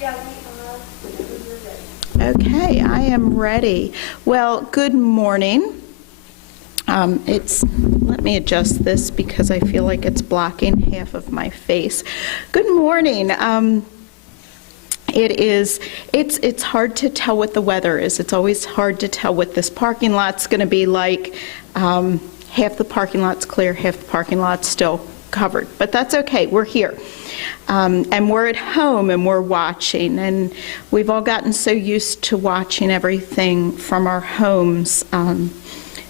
Yeah, we are. Okay, I am ready. Well, good morning. Let me adjust this because I feel like it's blocking half of my face. Good morning. It's hard to tell what the weather is. It's always hard to tell what this parking lot's going to be like. Half the parking lot's clear, half the parking lot's still covered, but that's okay. We're here. And we're at home and we're watching, and we've all gotten so used to watching everything from our homes.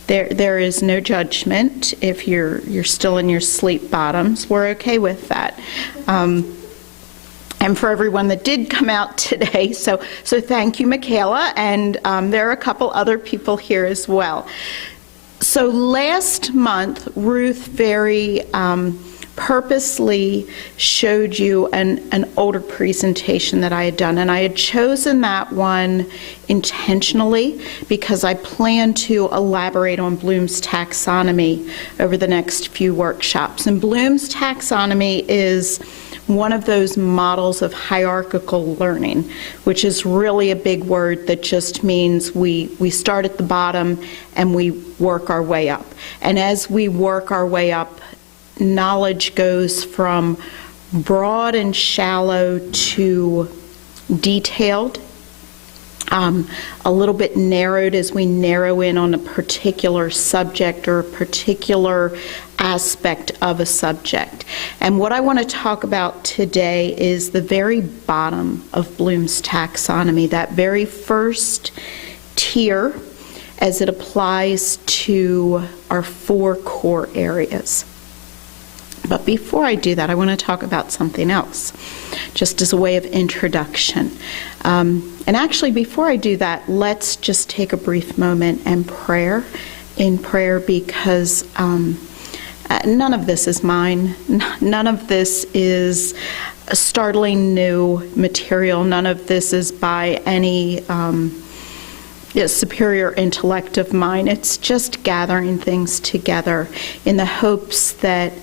There is no judgment if you're still in your sleep bottoms. We're okay with that. And for everyone that did come out today, so thank you, Michaela, and there are a couple other people here as well. So last month, Ruth very purposely showed you an older presentation that I had done, and I had chosen that one intentionally because I plan to elaborate on Bloom's taxonomy over the next few workshops. And Bloom's taxonomy is one of those models of hierarchical learning, which is really a big word that just means we start at the bottom and we work our way up. And as we work our way up, knowledge goes from broad and shallow to detailed, a little bit narrowed as we narrow in on a particular subject or a particular aspect of a subject. And what I want to talk about today is the very bottom of Bloom's taxonomy, that very first tier as it applies to our 4 core areas. But before I do that, I want to talk about something else, just as a way of introduction. And actually, before I do that, let's just take a brief moment and in prayer, because none of this is mine. None of this is startling new material. None of this is by any superior intellect of mine. It's just gathering things together in the hopes that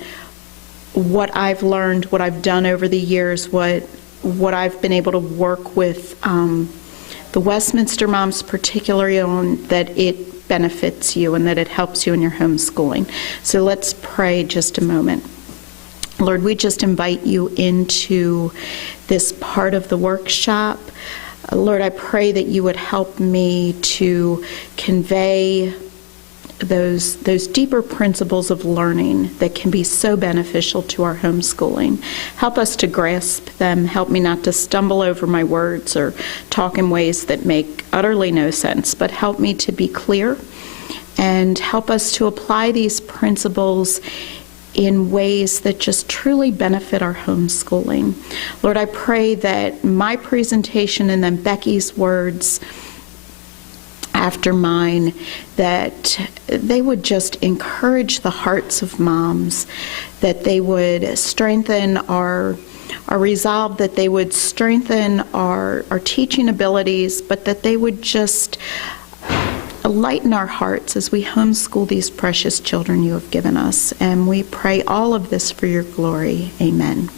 what I've learned, what I've done over the years, what I've been able to work with the Westminster moms particularly on, that it benefits you and that it helps you in your homeschooling. So let's pray just a moment. Lord, we just invite you into this part of the workshop. Lord, I pray that you would help me to convey those deeper principles of learning that can be so beneficial to our homeschooling. Help us to grasp them. Help me not to stumble over my words or talk in ways that make utterly no sense, but help me to be clear and help us to apply these principles in ways that just truly benefit our homeschooling. Lord, I pray that my presentation and then Becky's words after mine, that they would just encourage the hearts of moms, that they would strengthen our resolve, that they would strengthen our teaching abilities, but that they would just lighten our hearts as we homeschool these precious children you have given us. And we pray all of this for your glory. Amen.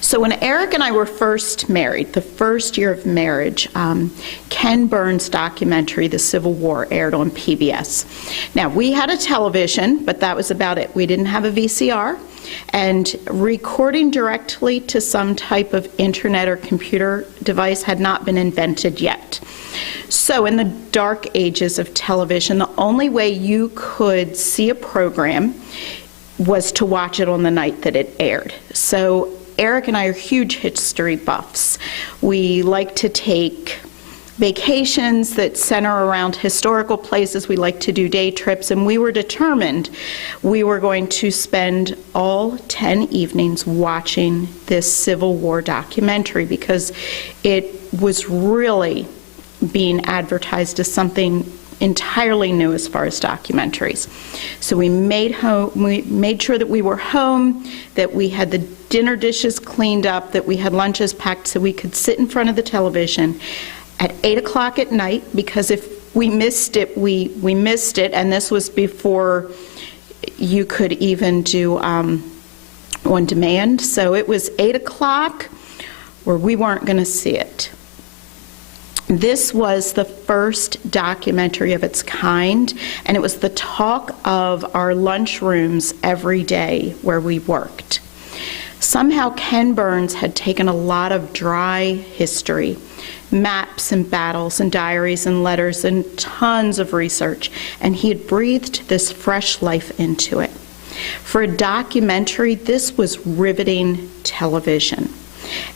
So when Eric and I were first married, the first year of marriage, Ken Burns' documentary, The Civil War, aired on PBS. Now, we had a television, but that was about it. We didn't have a VCR, and recording directly to some type of internet or computer device had not been invented yet. So in the dark ages of television, the only way you could see a program was to watch it on the night that it aired. So Eric and I are huge history buffs. We like to take vacations that center around historical places. We like to do day trips, and we were determined we were going to spend all 10 evenings watching this Civil War documentary because it was really being advertised as something entirely new as far as documentaries. So we made sure that we were home, that we had the dinner dishes cleaned up, that we had lunches packed so we could sit in front of the television at 8 o'clock at night, because if we missed it, we missed it, and this was before you could even do on demand. So it was 8 o'clock. where we weren't going to see it. This was the first documentary of its kind, and it was the talk of our lunchrooms every day where we worked. Somehow Ken Burns had taken a lot of dry history, maps and battles and diaries and letters and tons of research, and he had breathed this fresh life into it. For a documentary, this was riveting television.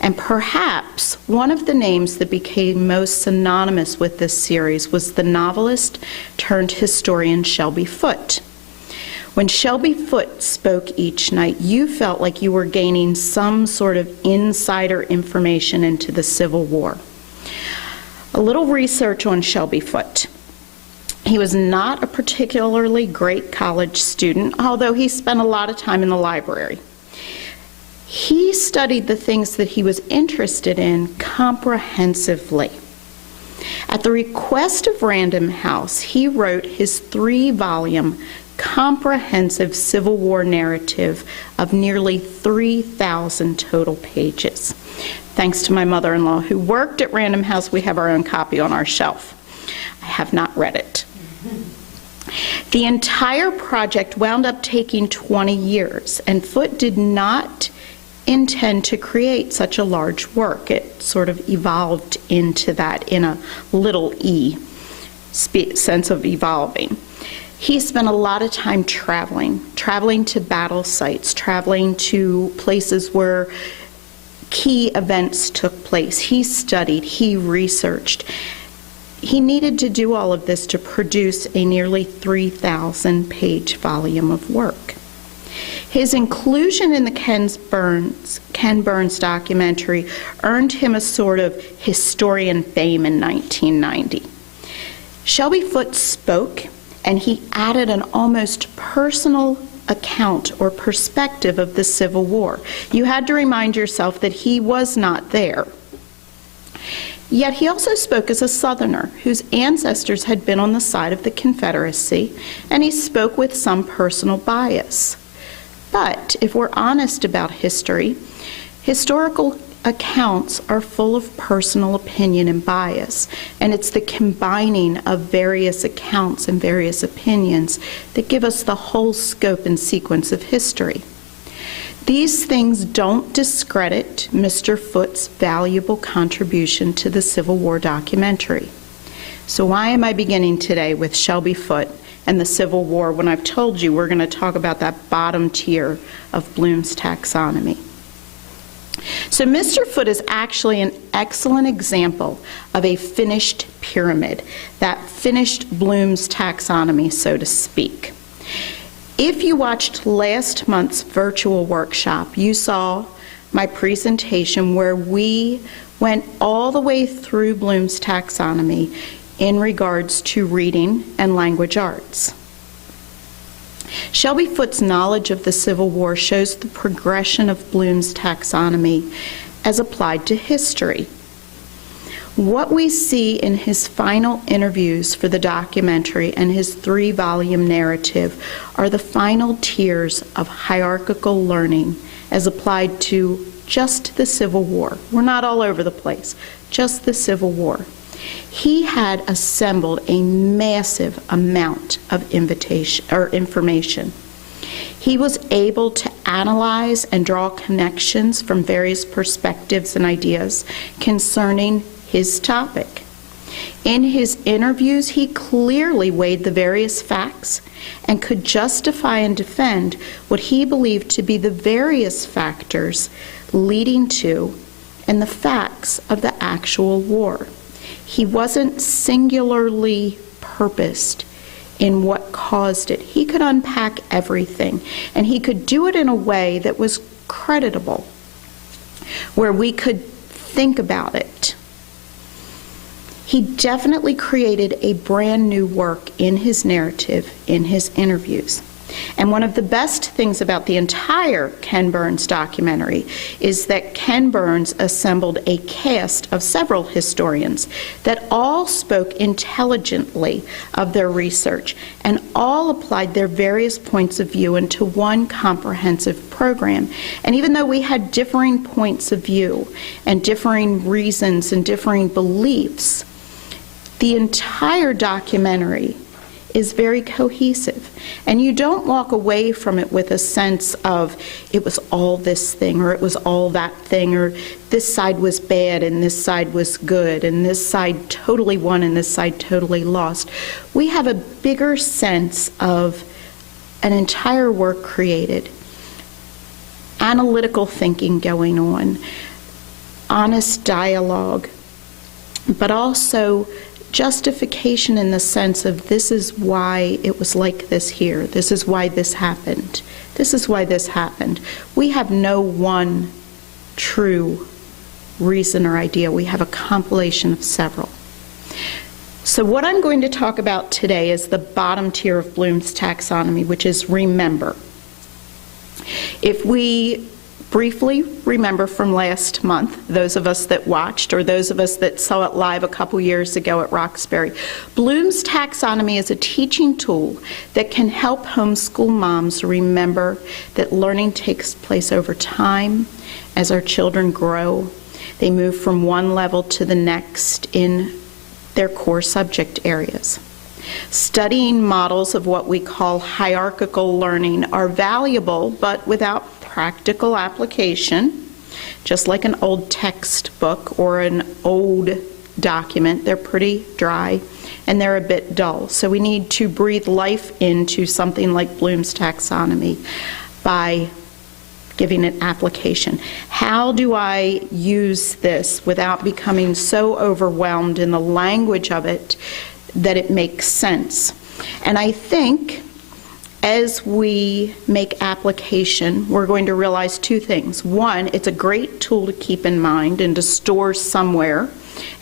And perhaps one of the names that became most synonymous with this series was the novelist turned historian Shelby Foote. When Shelby Foote spoke each night, you felt like you were gaining some sort of insider information into the Civil War. A little research on Shelby Foote. He was not a particularly great college student, although he spent a lot of time in the library. He studied the things that he was interested in comprehensively. At the request of Random House, he wrote his 3-volume comprehensive Civil War narrative of nearly 3,000 total pages. Thanks to my mother-in-law who worked at Random House, we have our own copy on our shelf. I have not read it. The entire project wound up taking 20 years, and Foote did not intend to create such a large work. It sort of evolved into that in a little e sense of evolving. He spent a lot of time traveling to battle sites, traveling to places where key events took place. He studied, he researched. He needed to do all of this to produce a nearly 3,000-page volume of work. His inclusion in the Ken Burns documentary earned him a sort of historian fame in 1990. Shelby Foote spoke, and he added an almost personal account or perspective of the Civil War. You had to remind yourself that he was not there. Yet he also spoke as a Southerner whose ancestors had been on the side of the Confederacy, and he spoke with some personal bias. But if we're honest about history, historical accounts are full of personal opinion and bias, and it's the combining of various accounts and various opinions that give us the whole scope and sequence of history. These things don't discredit Mr. Foote's valuable contribution to the Civil War documentary. So why am I beginning today with Shelby Foote and the Civil War when I've told you we're going to talk about that bottom tier of Bloom's taxonomy? So Mr. Foote is actually an excellent example of a finished pyramid, that finished Bloom's taxonomy, so to speak. If you watched last month's virtual workshop, you saw my presentation where we went all the way through Bloom's taxonomy in regards to reading and language arts. Shelby Foote's knowledge of the Civil War shows the progression of Bloom's taxonomy as applied to history. What we see in his final interviews for the documentary and his 3-volume narrative are the final tiers of hierarchical learning as applied to just the Civil War. We're not all over the place, just the Civil War. He had assembled a massive amount of information. He was able to analyze and draw connections from various perspectives and ideas concerning his topic. In his interviews, he clearly weighed the various facts and could justify and defend what he believed to be the various factors leading to and the facts of the actual war. He wasn't singularly purposed in what caused it. He could unpack everything, and he could do it in a way that was creditable, where we could think about it. He definitely created a brand new work in his narrative, in his interviews. And one of the best things about the entire Ken Burns documentary is that Ken Burns assembled a cast of several historians that all spoke intelligently of their research and all applied their various points of view into one comprehensive program. And even though we had differing points of view and differing reasons and differing beliefs, the entire documentary is very cohesive. And you don't walk away from it with a sense of it was all this thing or it was all that thing or this side was bad and this side was good and this side totally won and this side totally lost. We have a bigger sense of an entire work created, analytical thinking going on, honest dialogue, but also justification in the sense of this is why it was like this here. This is why this happened. This is why this happened. We have no one true reason or idea. We have a compilation of several. So what I'm going to talk about today is the bottom tier of Bloom's taxonomy, which is remember. If we briefly remember from last month, those of us that watched or those of us that saw it live a couple years ago at Roxbury, Bloom's taxonomy is a teaching tool that can help homeschool moms remember that learning takes place over time as our children grow. They move from one level to the next in their core subject areas. Studying models of what we call hierarchical learning are valuable, but without practical application, just like an old textbook or an old document, they're pretty dry and they're a bit dull. So we need to breathe life into something like Bloom's taxonomy by giving it application. How do I use this without becoming so overwhelmed in the language of it that it makes sense? And I think as we make application, we're going to realize two things. One, it's a great tool to keep in mind and to store somewhere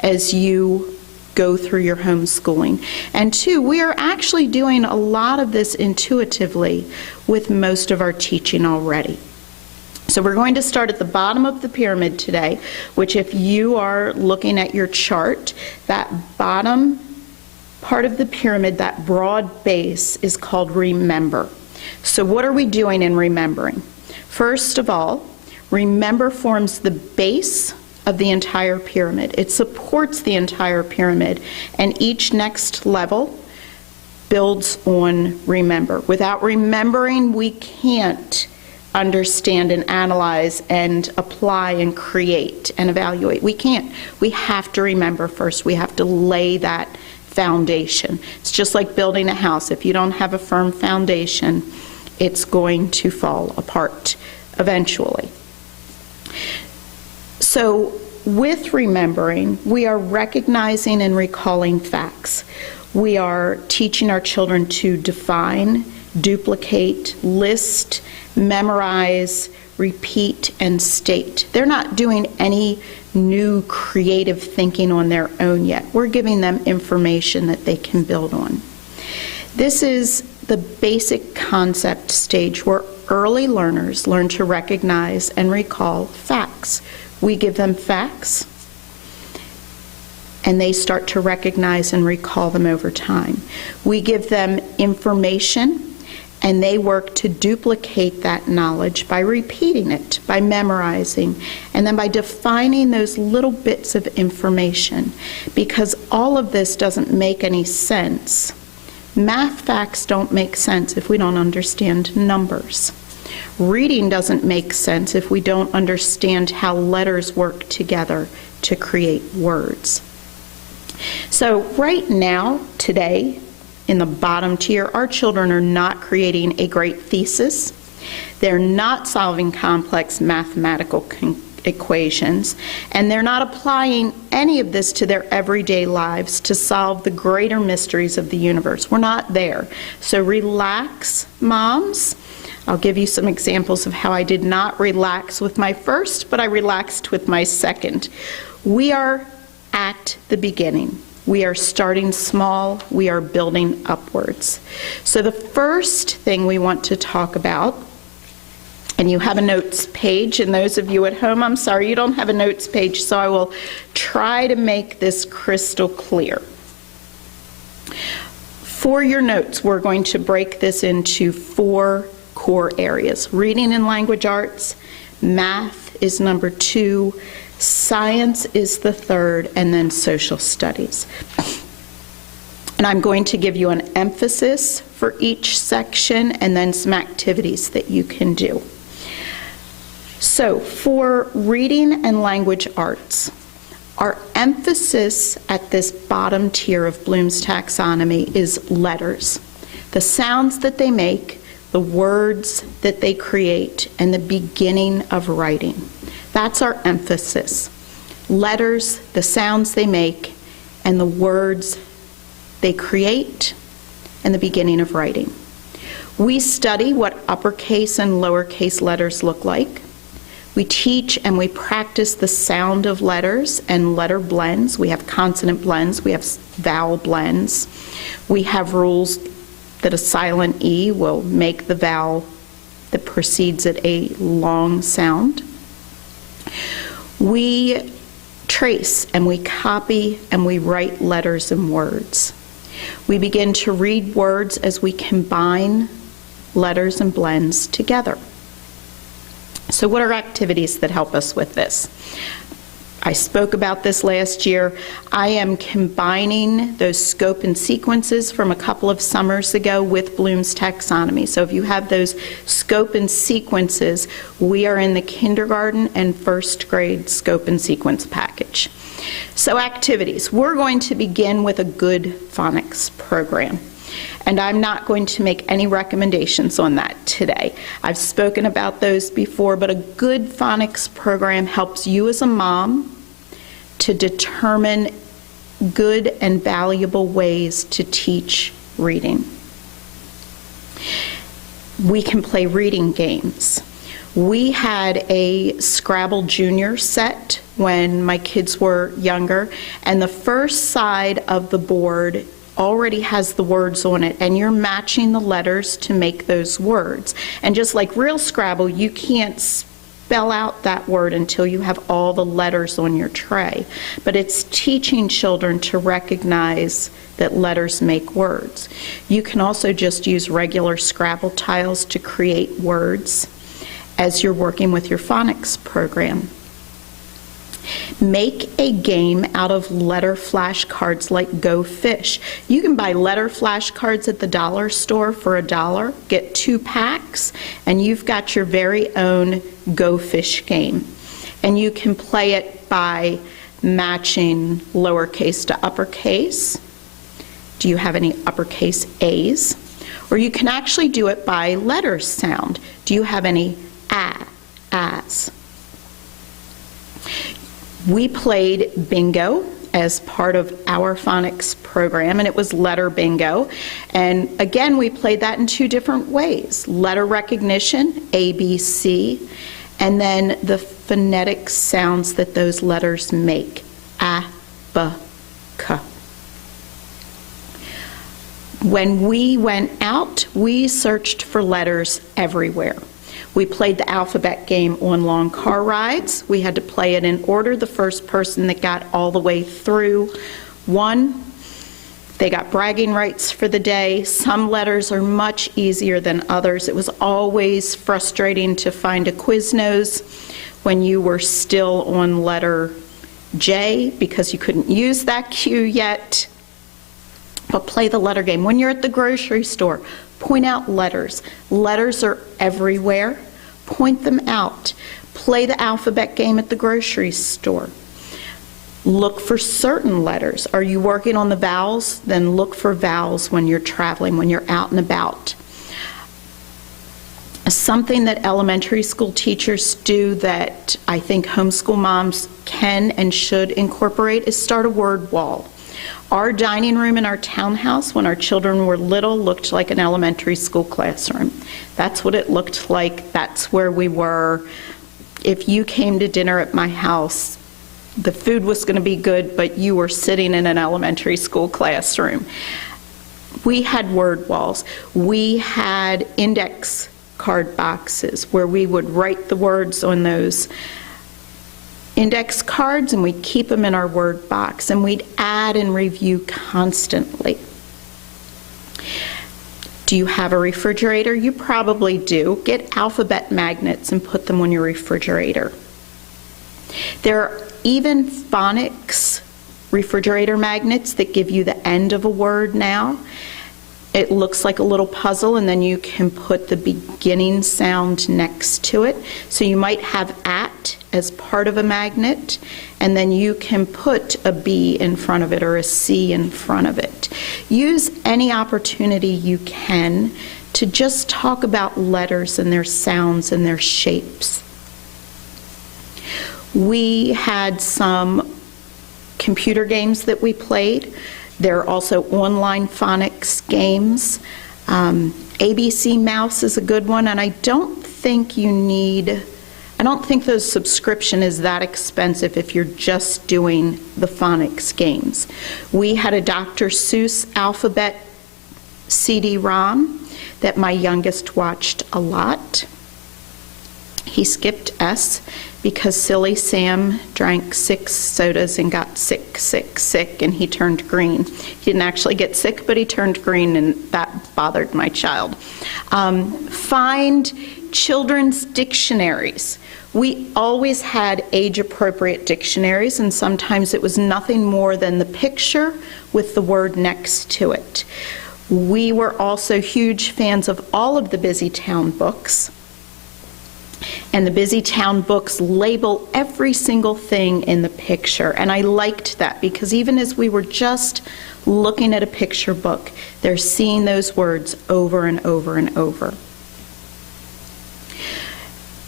as you go through your homeschooling. And two, we are actually doing a lot of this intuitively with most of our teaching already. So we're going to start at the bottom of the pyramid today, which if you are looking at your chart, that bottom part of the pyramid, that broad base, is called remember. So what are we doing in remembering? First of all, remember forms the base of the entire pyramid. It supports the entire pyramid, and each next level builds on remember. Without remembering, we can't understand and analyze and apply and create and evaluate. We can't. We have to remember first. We have to lay that foundation. It's just like building a house. If you don't have a firm foundation, it's going to fall apart eventually. So with remembering, we are recognizing and recalling facts. We are teaching our children to define, duplicate, list, memorize, repeat, and state. They're not doing any new creative thinking on their own yet. We're giving them information that they can build on. This is the basic concept stage where early learners learn to recognize and recall facts. We give them facts, and they start to recognize and recall them over time. We give them information, and they work to duplicate that knowledge by repeating it, by memorizing, and then by defining those little bits of information. Because all of this doesn't make any sense. Math facts don't make sense if we don't understand numbers. Reading doesn't make sense if we don't understand how letters work together to create words. So right now, today, in the bottom tier, our children are not creating a great thesis. They're not solving complex mathematical equations, and they're not applying any of this to their everyday lives to solve the greater mysteries of the universe. We're not there. So relax, moms. I'll give you some examples of how I did not relax with my first, but I relaxed with my second. We are at the beginning. We are starting small. We are building upwards. So the first thing we want to talk about, and you have a notes page, and those of you at home, I'm sorry you don't have a notes page, so I will try to make this crystal clear. For your notes, we're going to break this into 4 core areas. Reading and language arts, math is number 2, science is the 3rd, and then social studies. And I'm going to give you an emphasis for each section and then some activities that you can do. So for reading and language arts, our emphasis at this bottom tier of Bloom's taxonomy is letters. The sounds that they make, the words that they create, and the beginning of writing. That's our emphasis. Letters, the sounds they make, and the words they create, and the beginning of writing. We study what uppercase and lowercase letters look like. We teach and we practice the sound of letters and letter blends. We have consonant blends. We have vowel blends. We have rules that a silent E will make the vowel that precedes it a long sound. We trace and we copy and we write letters and words. We begin to read words as we combine letters and blends together. So what are activities that help us with this? I spoke about this last year. I am combining those scope and sequences from a couple of summers ago with Bloom's taxonomy. So if you have those scope and sequences, we are in the kindergarten and 1st grade scope and sequence package. So activities. We're going to begin with a good phonics program. And I'm not going to make any recommendations on that today. I've spoken about those before, but a good phonics program helps you as a mom to determine good and valuable ways to teach reading. We can play reading games. We had a Scrabble Junior set when my kids were younger, and the first side of the board already has the words on it, and you're matching the letters to make those words. And just like real Scrabble, you can't spell out that word until you have all the letters on your tray. But it's teaching children to recognize that letters make words. You can also just use regular Scrabble tiles to create words as you're working with your phonics program. Make a game out of letter flashcards like Go Fish. You can buy letter flashcards at the dollar store for $1, get 2 packs, and you've got your very own Go Fish game. And you can play it by matching lowercase to uppercase. Do you have any uppercase A's? Or you can actually do it by letter sound. Do you have any as? We played bingo as part of our phonics program, and it was letter bingo. And again, we played that in 2 different ways. Letter recognition, A, B, C, and then the phonetic sounds that those letters make, A, B, K. When we went out, we searched for letters everywhere. We played the alphabet game on long car rides. We had to play it in order. The first person that got all the way through won. They got bragging rights for the day. Some letters are much easier than others. It was always frustrating to find a Quiznos when you were still on letter J because you couldn't use that cue yet. But play the letter game. When you're at the grocery store, point out letters. Letters are everywhere. Point them out. Play the alphabet game at the grocery store. Look for certain letters. Are you working on the vowels? Then look for vowels when you're traveling, when you're out and about. Something that elementary school teachers do that I think homeschool moms can and should incorporate is start a word wall. Our dining room in our townhouse when our children were little looked like an elementary school classroom. That's what it looked like. That's where we were. If you came to dinner at my house, The food was going to be good, but you were sitting in an elementary school classroom. We had word walls. We had index card boxes where we would write the words on those index cards, and we'd keep them in our word box, and we'd add and review constantly. Do you have a refrigerator? You probably do. Get alphabet magnets and put them on your refrigerator. There are even phonics refrigerator magnets that give you the end of a word now. It looks like a little puzzle, and then you can put the beginning sound next to it. So you might have at as part of a magnet, and then you can put a B in front of it or a C in front of it. Use any opportunity you can to just talk about letters and their sounds and their shapes. We had some computer games that we played. There are also online phonics games. ABC Mouse is a good one, and I don't think the subscription is that expensive if you're just doing the phonics games. We had a Dr. Seuss alphabet CD-ROM that my youngest watched a lot. He skipped S because silly Sam drank 6 sodas and got sick, and he turned green. He didn't actually get sick, but he turned green, and that bothered my child. Find children's dictionaries. We always had age-appropriate dictionaries, and sometimes it was nothing more than the picture with the word next to it. We were also huge fans of all of the Busy Town books. And the Busy Town books label every single thing in the picture. And I liked that because even as we were just looking at a picture book, they're seeing those words over and over and over.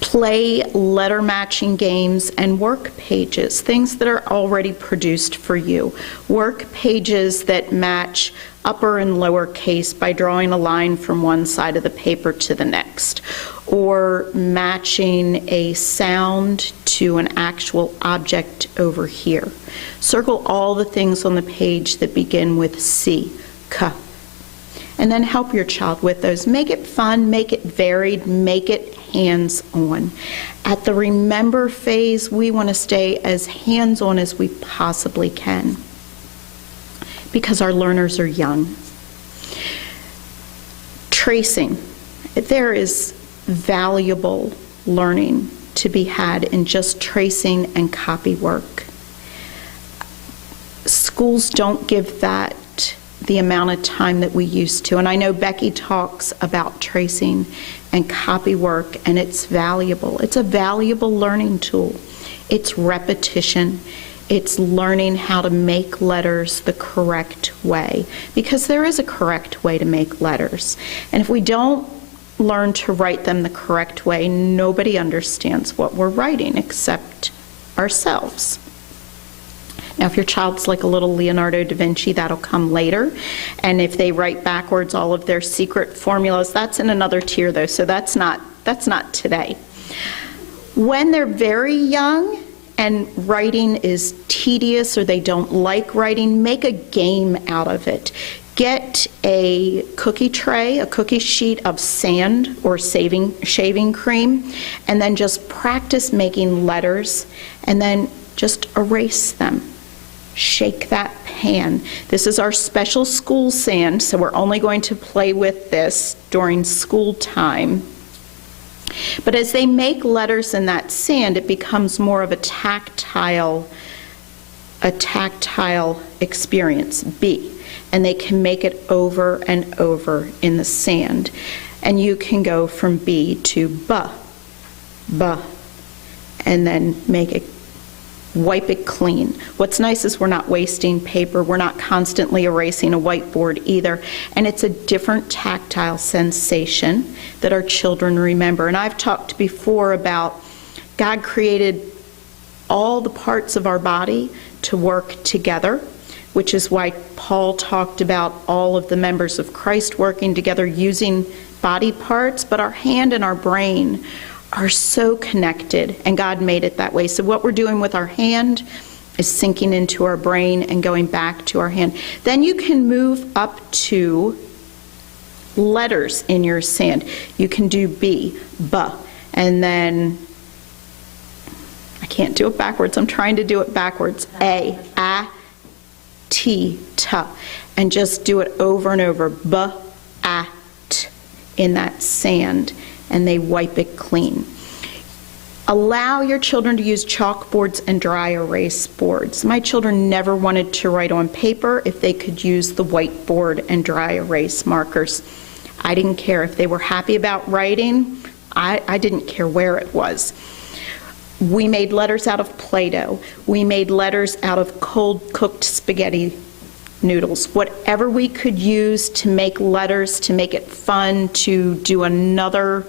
Play letter matching games and work pages, things that are already produced for you. Work pages that match upper and lower case by drawing a line from one side of the paper to the next, or matching a sound to an actual object over here. Circle all the things on the page that begin with C, K, and then help your child with those. Make it fun, make it varied, make it hands-on. At the remember phase, we want to stay as hands-on as we possibly can because our learners are young. Tracing. There is valuable learning to be had in just tracing and copy work. Schools don't give that the amount of time that we used to, and I know Becky talks about tracing and copy work, and it's valuable. It's a valuable learning tool. It's repetition. It's learning how to make letters the correct way, because there is a correct way to make letters. And if we don't learn to write them the correct way, nobody understands what we're writing except ourselves. Now, if your child's like a little Leonardo da Vinci, that'll come later. And if they write backwards all of their secret formulas, that's in another tier though, so that's not today. When they're very young and writing is tedious or they don't like writing, make a game out of it. Get a cookie tray, a cookie sheet of sand or shaving cream, and then just practice making letters, and then just erase them. Shake that pan. This is our special school sand, so we're only going to play with this during school time. But as they make letters in that sand, it becomes more of a tactile experience, B. And they can make it over and over in the sand. And you can go from B to B, and then make it, wipe it clean. What's nice is we're not wasting paper. We're not constantly erasing a whiteboard either. And it's a different tactile sensation that our children remember. And I've talked before about God created all the parts of our body to work together, which is why Paul talked about all of the members of Christ working together using body parts, but our hand and our brain are so connected, and God made it that way. So what we're doing with our hand is sinking into our brain and going back to our hand. Then you can move up to letters in your sand. You can do B, and then, I can't do it backwards, I'm trying to do it backwards. A, T, and just do it over and over. T in that sand, and they wipe it clean. Allow your children to use chalkboards and dry erase boards. My children never wanted to write on paper if they could use the whiteboard and dry erase markers. I didn't care. If they were happy about writing, I didn't care where it was. We made letters out of Play-Doh. We made letters out of cold cooked spaghetti noodles. Whatever we could use to make letters, to make it fun, to do another,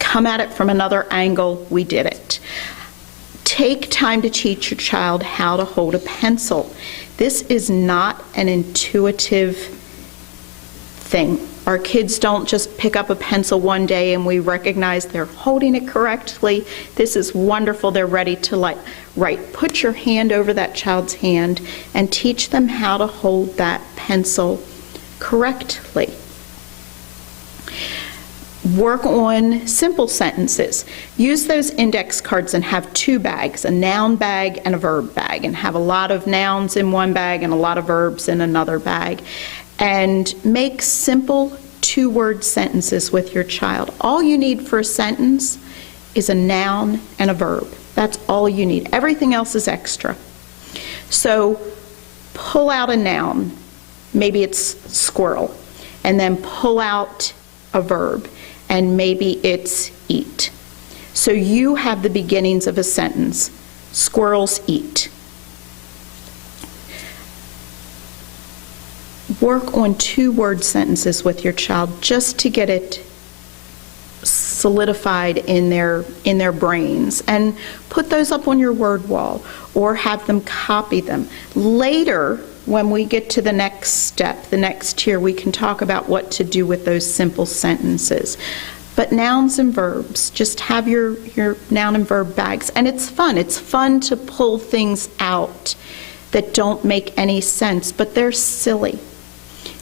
come at it from another angle, we did it. Take time to teach your child how to hold a pencil. This is not an intuitive thing. Our kids don't just pick up a pencil one day and we recognize they're holding it correctly. This is wonderful. They're ready to write. Put your hand over that child's hand and teach them how to hold that pencil correctly. Work on simple sentences. Use those index cards and have two bags, a noun bag and a verb bag, and have a lot of nouns in one bag and a lot of verbs in another bag. And make simple two-word sentences with your child. All you need for a sentence is a noun and a verb. That's all you need. Everything else is extra. So pull out a noun. Maybe it's squirrel. And then pull out a verb. And maybe it's eat. So you have the beginnings of a sentence. Squirrels eat. Work on two-word sentences with your child just to get it solidified in their brains, and put those up on your word wall or have them copy them. Later, when we get to the next step, the next tier, we can talk about what to do with those simple sentences. But nouns and verbs, just have your noun and verb bags. And it's fun. It's fun to pull things out that don't make any sense, but they're silly.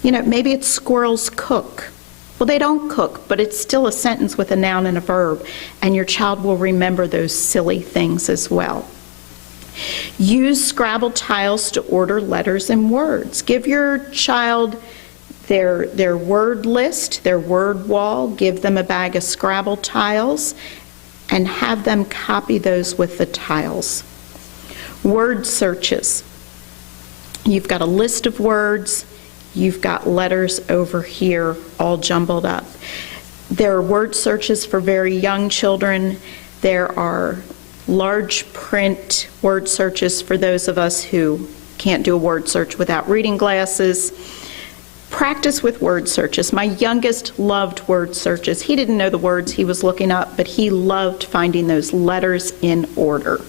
You know, maybe it's squirrels cook. Well, they don't cook, but it's still a sentence with a noun and a verb, and your child will remember those silly things as well. Use Scrabble Tiles to order letters and words. Give your child their word list, their word wall. Give them a bag of Scrabble Tiles and have them copy those with the tiles. Word searches. You've got a list of words. You've got letters over here all jumbled up. There are word searches for very young children. There are large print word searches for those of us who can't do a word search without reading glasses. Practice with word searches. My youngest loved word searches. He didn't know the words he was looking up, but he loved finding those letters in order.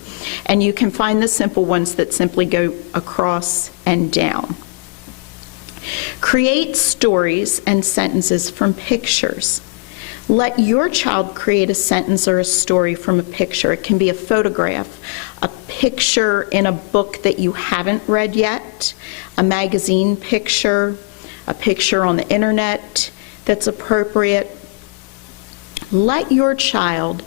And you can find the simple ones that simply go across and down. Create stories and sentences from pictures. Let your child create a sentence or a story from a picture. It can be a photograph, a picture in a book that you haven't read yet, a magazine picture, a picture on the internet that's appropriate. Let your child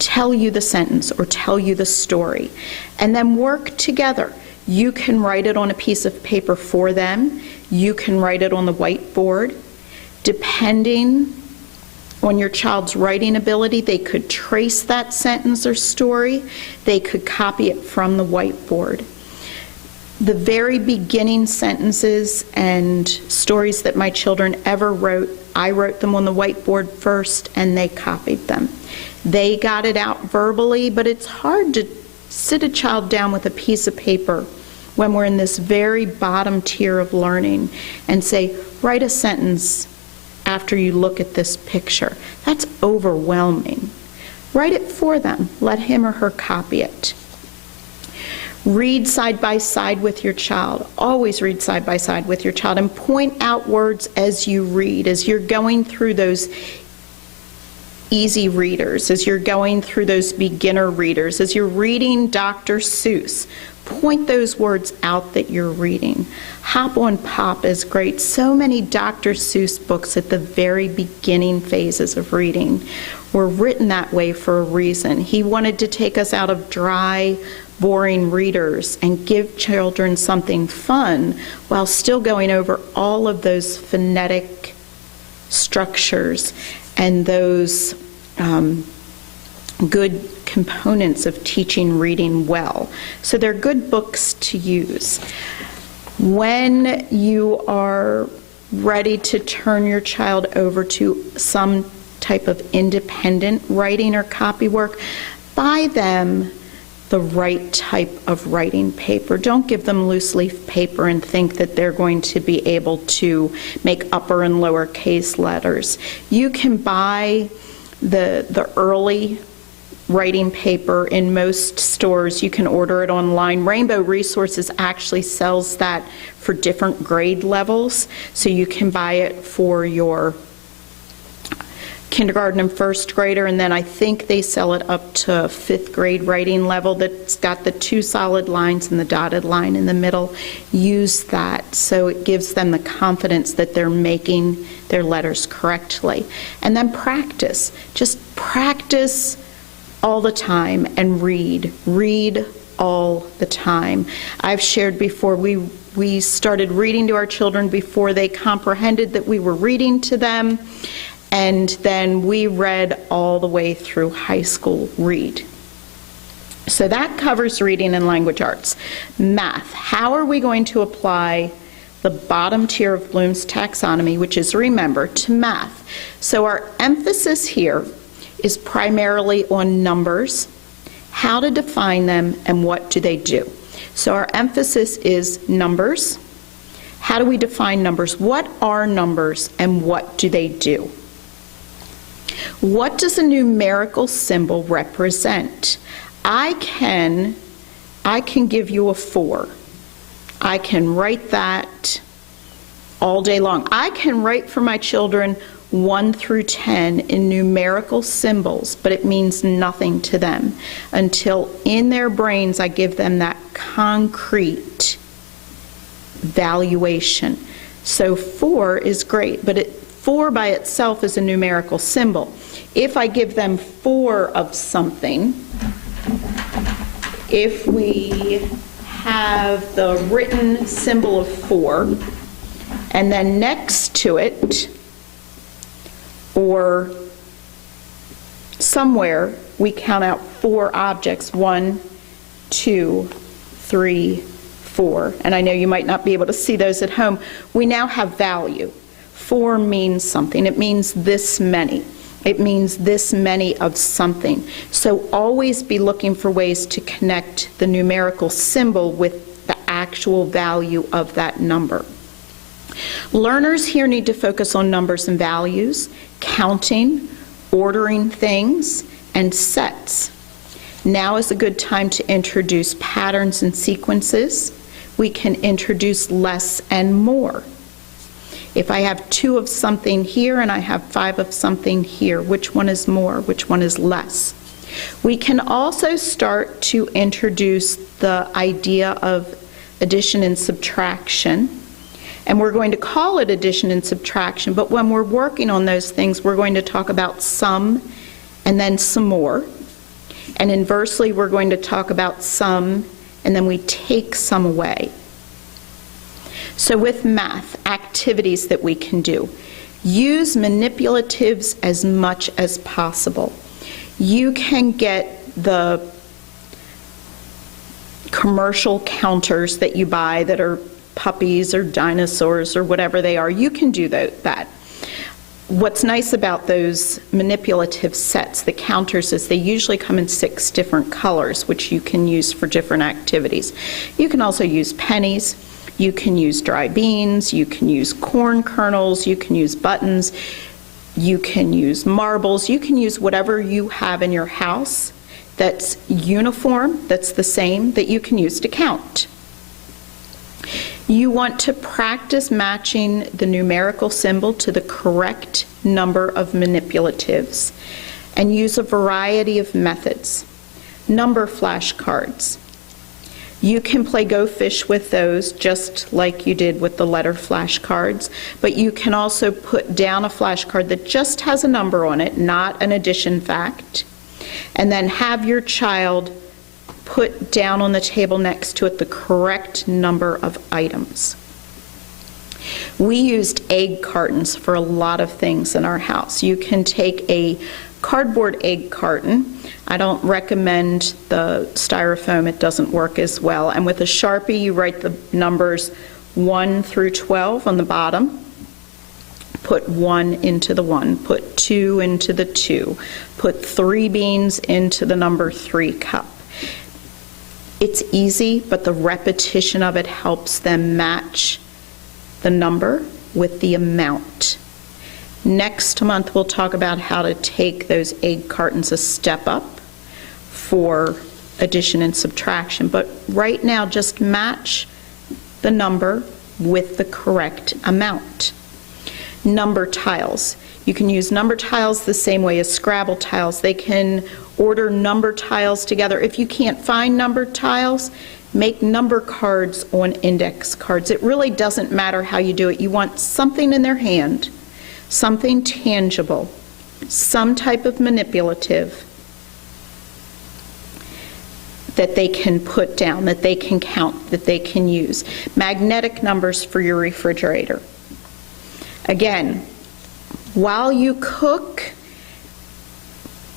tell you the sentence or tell you the story, and then work together. You can write it on a piece of paper for them. You can write it on the whiteboard. Depending on your child's writing ability, they could trace that sentence or story. They could copy it from the whiteboard. The very beginning sentences and stories that my children ever wrote, I wrote them on the whiteboard first and they copied them. They got it out verbally, but it's hard to sit a child down with a piece of paper when we're in this very bottom tier of learning and say, write a sentence after you look at this picture. That's overwhelming. Write it for them. Let him or her copy it. Read side by side with your child. Always read side by side with your child and point out words as you read, as you're going through those easy readers, as you're going through those beginner readers, as you're reading Dr. Seuss, point those words out that you're reading. Hop on Pop is great. So many Dr. Seuss books at the very beginning phases of reading were written that way for a reason. He wanted to take us out of dry, boring readers and give children something fun while still going over all of those phonetic structures and those good components of teaching reading well. So they're good books to use. When you are ready to turn your child over to some type of independent writing or copy work, buy them the right type of writing paper. Don't give them loose leaf paper and think that they're going to be able to make upper and lower case letters. You can buy the early writing paper in most stores. You can order it online. Rainbow Resources actually sells that for different grade levels, so you can buy it for your kindergarten and first grader, and then I think they sell it up to fifth grade writing level that's got the two solid lines and the dotted line in the middle. Use that so it gives them the confidence that they're making their letters correctly. And then practice. Just practice all the time and read. Read all the time. I've shared before, we started reading to our children before they comprehended that we were reading to them. And then we read all the way through high school read. So that covers reading and language arts. Math. How are we going to apply the bottom tier of Bloom's taxonomy, which is remember, to math? So our emphasis here is primarily on numbers, how to define them, and what do they do. So our emphasis is numbers. How do we define numbers? What are numbers and what do they do? What does a numerical symbol represent? I can give you a 4. I can write that all day long. I can write for my children 1 through 10 in numerical symbols, but it means nothing to them until in their brains I give them that concrete valuation. So 4 is great, but 4 by itself is a numerical symbol. If I give them 4 of something, if we have the written symbol of 4, and then next to it, or somewhere, we count out 4 objects, 1, 2, 3, 4. And I know you might not be able to see those at home. We now have value. 4 means something. It means this many. It means this many of something. So always be looking for ways to connect the numerical symbol with the actual value of that number. Learners here need to focus on numbers and values, counting, ordering things, and sets. Now is a good time to introduce patterns and sequences. We can introduce less and more. If I have 2 of something here and I have 5 of something here, which one is more, which one is less? We can also start to introduce the idea of addition and subtraction. And we're going to call it addition and subtraction, but when we're working on those things, we're going to talk about some and then some more. And inversely, we're going to talk about some and then we take some away. So with math, activities that we can do. Use manipulatives as much as possible. You can get the commercial counters that you buy that are puppies or dinosaurs or whatever they are. You can do that. What's nice about those manipulative sets, the counters, is they usually come in 6 different colors, which you can use for different activities. You can also use pennies. You can use dry beans, you can use corn kernels, you can use buttons, you can use marbles, you can use whatever you have in your house that's uniform, that's the same, that you can use to count. You want to practice matching the numerical symbol to the correct number of manipulatives. and use a variety of methods. Number flashcards. You can play Go Fish with those just like you did with the letter flashcards, but you can also put down a flashcard that just has a number on it, not an addition fact, and then have your child put down on the table next to it the correct number of items. We used egg cartons for a lot of things in our house. You can take a cardboard egg carton. I don't recommend the styrofoam, it doesn't work as well. And with a Sharpie, you write the numbers 1 through 12 on the bottom. Put 1 into the 1, put 2 into the 2, put 3 beans into the number 3 cup. It's easy, but the repetition of it helps them match the number with the amount. Next month, we'll talk about how to take those egg cartons a step up for addition and subtraction. But right now, just match the number with the correct amount. Number tiles. You can use number tiles the same way as Scrabble tiles. They can order number tiles together. If you can't find number tiles, make number cards on index cards. It really doesn't matter how you do it. You want something in their hand, something tangible, some type of manipulative that they can put down, that they can count, that they can use. Magnetic numbers for your refrigerator. Again, while you cook,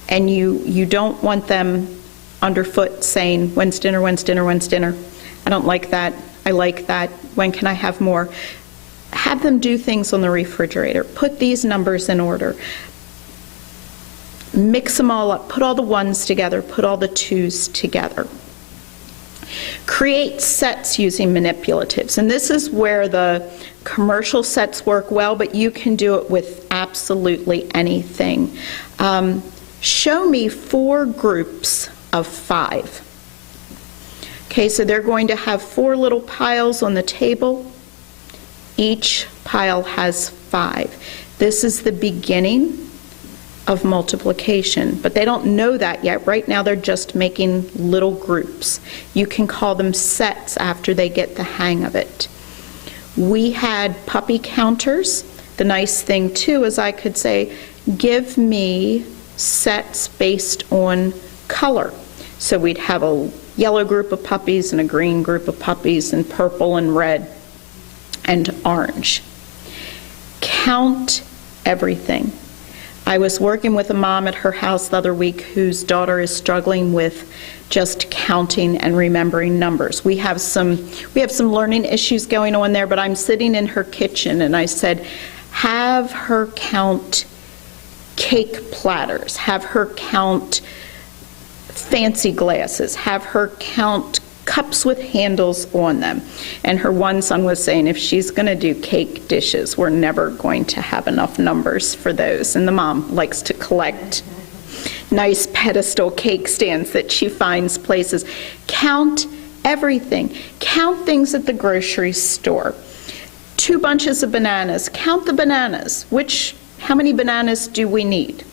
and you don't want them underfoot saying, when's dinner, when's dinner, when's dinner? I don't like that, I like that, when can I have more? Have them do things on the refrigerator. Put these numbers in order. Mix them all up. Put all the ones together. Put all the twos together. Create sets using manipulatives. And this is where the commercial sets work well, but you can do it with absolutely anything. Show me 4 groups of 5. Okay, so they're going to have 4 little piles on the table. Each pile has 5. This is the beginning of multiplication, but they don't know that yet. Right now they're just making little groups. You can call them sets after they get the hang of it. We had puppy counters. The nice thing too is I could say, give me sets based on color. So we'd have a yellow group of puppies and a green group of puppies and purple and red and orange. Count everything. I was working with a mom at her house the other week whose daughter is struggling with just counting and remembering numbers. We have some learning issues going on there, but I'm sitting in her kitchen and I said, have her count cake platters, have her count fancy glasses, have her count cups with handles on them. And her one son was saying, if she's going to do cake dishes, we're never going to have enough numbers for those. And the mom likes to collect nice pedestal cake stands that she finds places. Count everything. Count things at the grocery store. 2 bunches of bananas. Count the bananas. How many bananas do we need?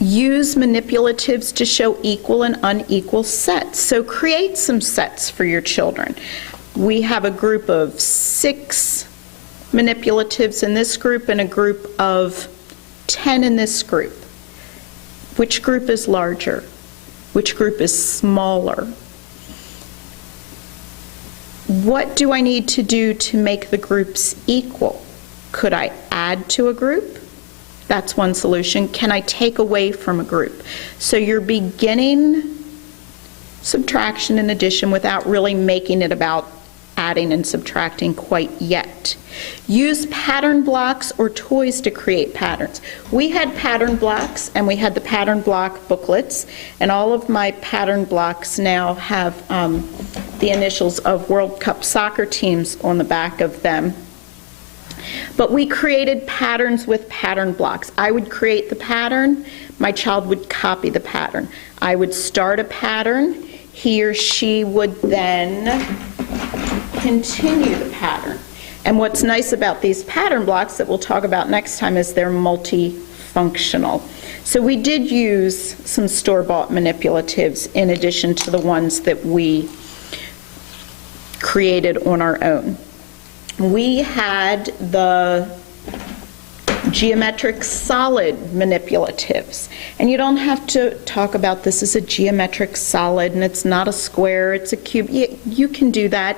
Use manipulatives to show equal and unequal sets. So create some sets for your children. We have a group of 6 manipulatives in this group and a group of 10 in this group. Which group is larger? Which group is smaller? What do I need to do to make the groups equal? Could I add to a group? That's one solution. Can I take away from a group? So you're beginning subtraction and addition without really making it about adding and subtracting quite yet. Use pattern blocks or toys to create patterns. We had pattern blocks and we had the pattern block booklets, and all of my pattern blocks now have the initials of World Cup soccer teams on the back of them. But we created patterns with pattern blocks. I would create the pattern, my child would copy the pattern. I would start a pattern, he or she would then continue the pattern. And what's nice about these pattern blocks that we'll talk about next time is they're multi functional. So we did use some store-bought manipulatives in addition to the ones that we created on our own. We had the geometric solid manipulatives. And you don't have to talk about this as a geometric solid and it's not a square, it's a cube. You can do that.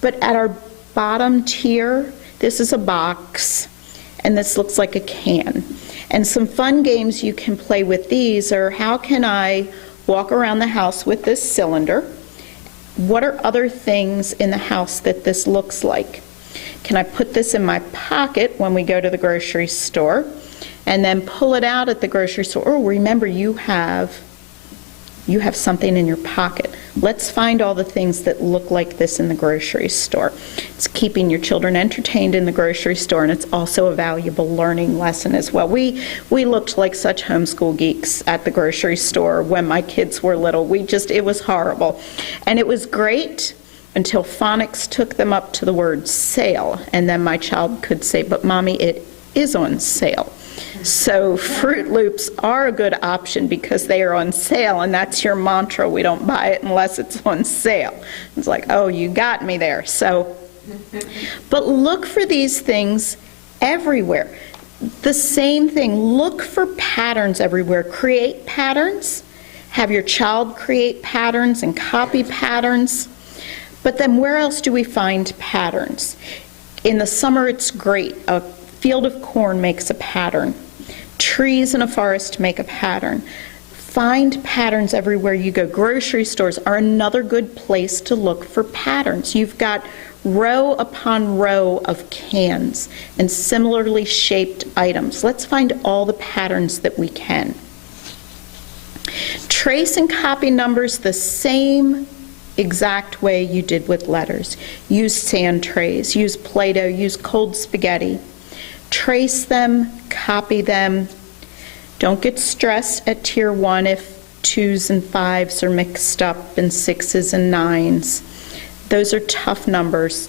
But at our bottom tier, this is a box and this looks like a can. And some fun games you can play with these are, how can I walk around the house with this cylinder? What are other things in the house that this looks like? Can I put this in my pocket when we go to the grocery store and then pull it out at the grocery store? Oh, remember, you have something in your pocket. Let's find all the things that look like this in the grocery store. It's keeping your children entertained in the grocery store, and it's also a valuable learning lesson as well. We looked like such homeschool geeks at the grocery store when my kids were little. It was horrible. And it was great until phonics took them up to the word sale, and then my child could say, but Mommy, it is on sale. So Fruit Loops are a good option because they are on sale, and that's your mantra. We don't buy it unless it's on sale. It's like, oh, you got me there. So, but look for these things everywhere. The same thing, look for patterns everywhere. Create patterns. Have your child create patterns and copy patterns. But then where else do we find patterns? In the summer, it's great. A field of corn makes a pattern. Trees in a forest make a pattern. Find patterns everywhere you go. Grocery stores are another good place to look for patterns. You've got row upon row of cans and similarly shaped items. Let's find all the patterns that we can. Trace and copy numbers the same exact way you did with letters. Use sand trays, use Play-Doh, use cold spaghetti. Trace them, copy them. Don't get stressed at tier 1 if 2s and 5s are mixed up and 6s and 9s. Those are tough numbers.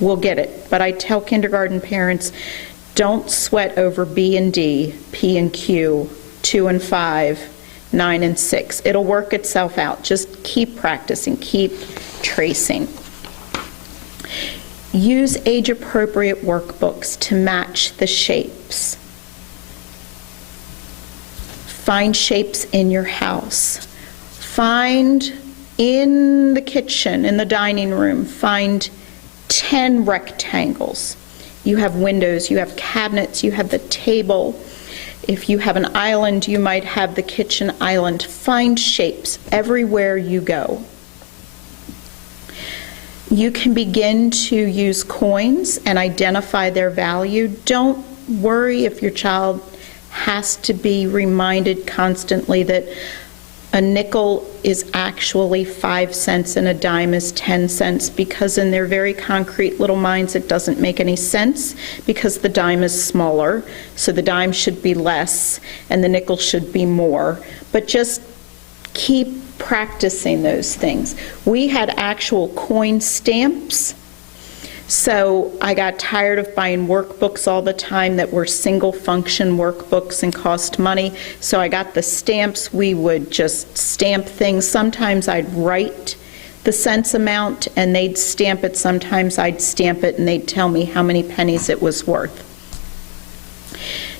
We'll get it. But I tell kindergarten parents, don't sweat over B and D, P and Q, 2 and 5, 9 and 6. It'll work itself out. Just keep practicing, keep tracing. Use age-appropriate workbooks to match the shapes. Find shapes in your house. Find in the kitchen, in the dining room, find 10 rectangles. You have windows, you have cabinets, you have the table. If you have an island, you might have the kitchen island. Find shapes everywhere you go. You can begin to use coins and identify their value. Don't worry if your child has to be reminded constantly that a nickel is actually 5 cents and a dime is 10 cents, because in their very concrete little minds it doesn't make any sense, because the dime is smaller, so the dime should be less and the nickel should be more. But just keep practicing those things. We had actual coin stamps, so I got tired of buying workbooks all the time that were single function workbooks and cost money, so I got the stamps. We would just stamp things. Sometimes I'd write the cents amount and they'd stamp it. Sometimes I'd stamp it and they'd tell me how many pennies it was worth.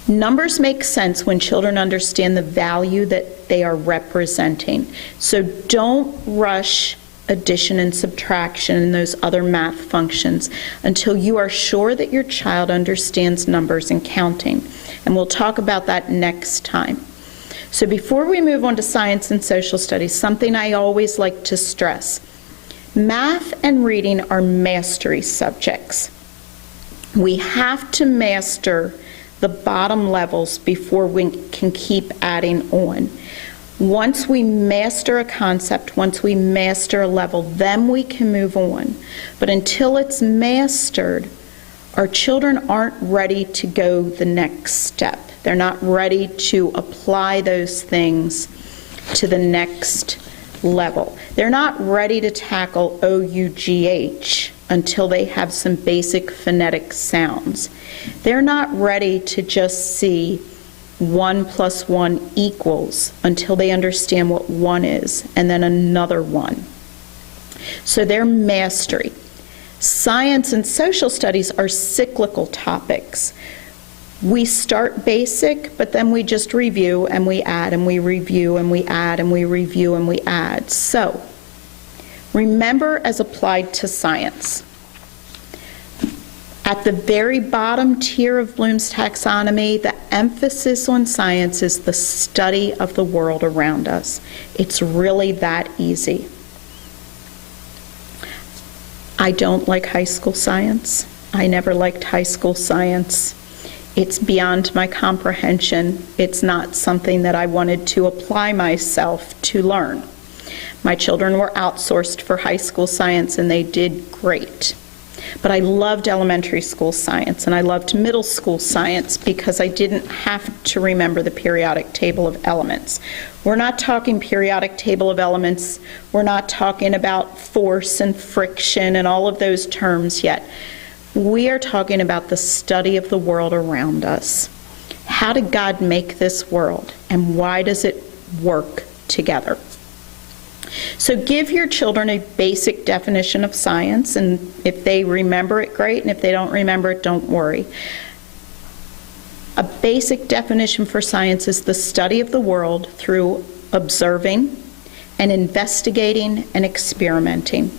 Numbers make sense when children understand the value that they are representing. So don't rush addition and subtraction and those other math functions until you are sure that your child understands numbers and counting. And we'll talk about that next time. So before we move on to science and social studies, something I always like to stress. Math and reading are mastery subjects. We have to master the bottom levels before we can keep adding on. Once we master a concept, once we master a level, then we can move on. But until it's mastered, our children aren't ready to go the next step. They're not ready to apply those things to the next level. They're not ready to tackle O-U-G-H until they have some basic phonetic sounds. They're not ready to just see 1 plus 1 equals, until they understand what 1 is, and then another 1. So their mastery. Science and social studies are cyclical topics. We start basic, but then we just review and we add and we review and we add and we review and we add. So, remember as applied to science. At the very bottom tier of Bloom's taxonomy, the emphasis on science is the study of the world around us. It's really that easy. I don't like high school science. I never liked high school science. It's beyond my comprehension. It's not something that I wanted to apply myself to learn. My children were outsourced for high school science and they did great. But I loved elementary school science and I loved middle school science because I didn't have to remember the periodic table of elements. We're not talking periodic table of elements. We're not talking about force and friction and all of those terms yet. We are talking about the study of the world around us. How did God make this world and why does it work together? So give your children a basic definition of science, and if they remember it, great, and if they don't remember it, don't worry. A basic definition for science is the study of the world through observing and investigating and experimenting.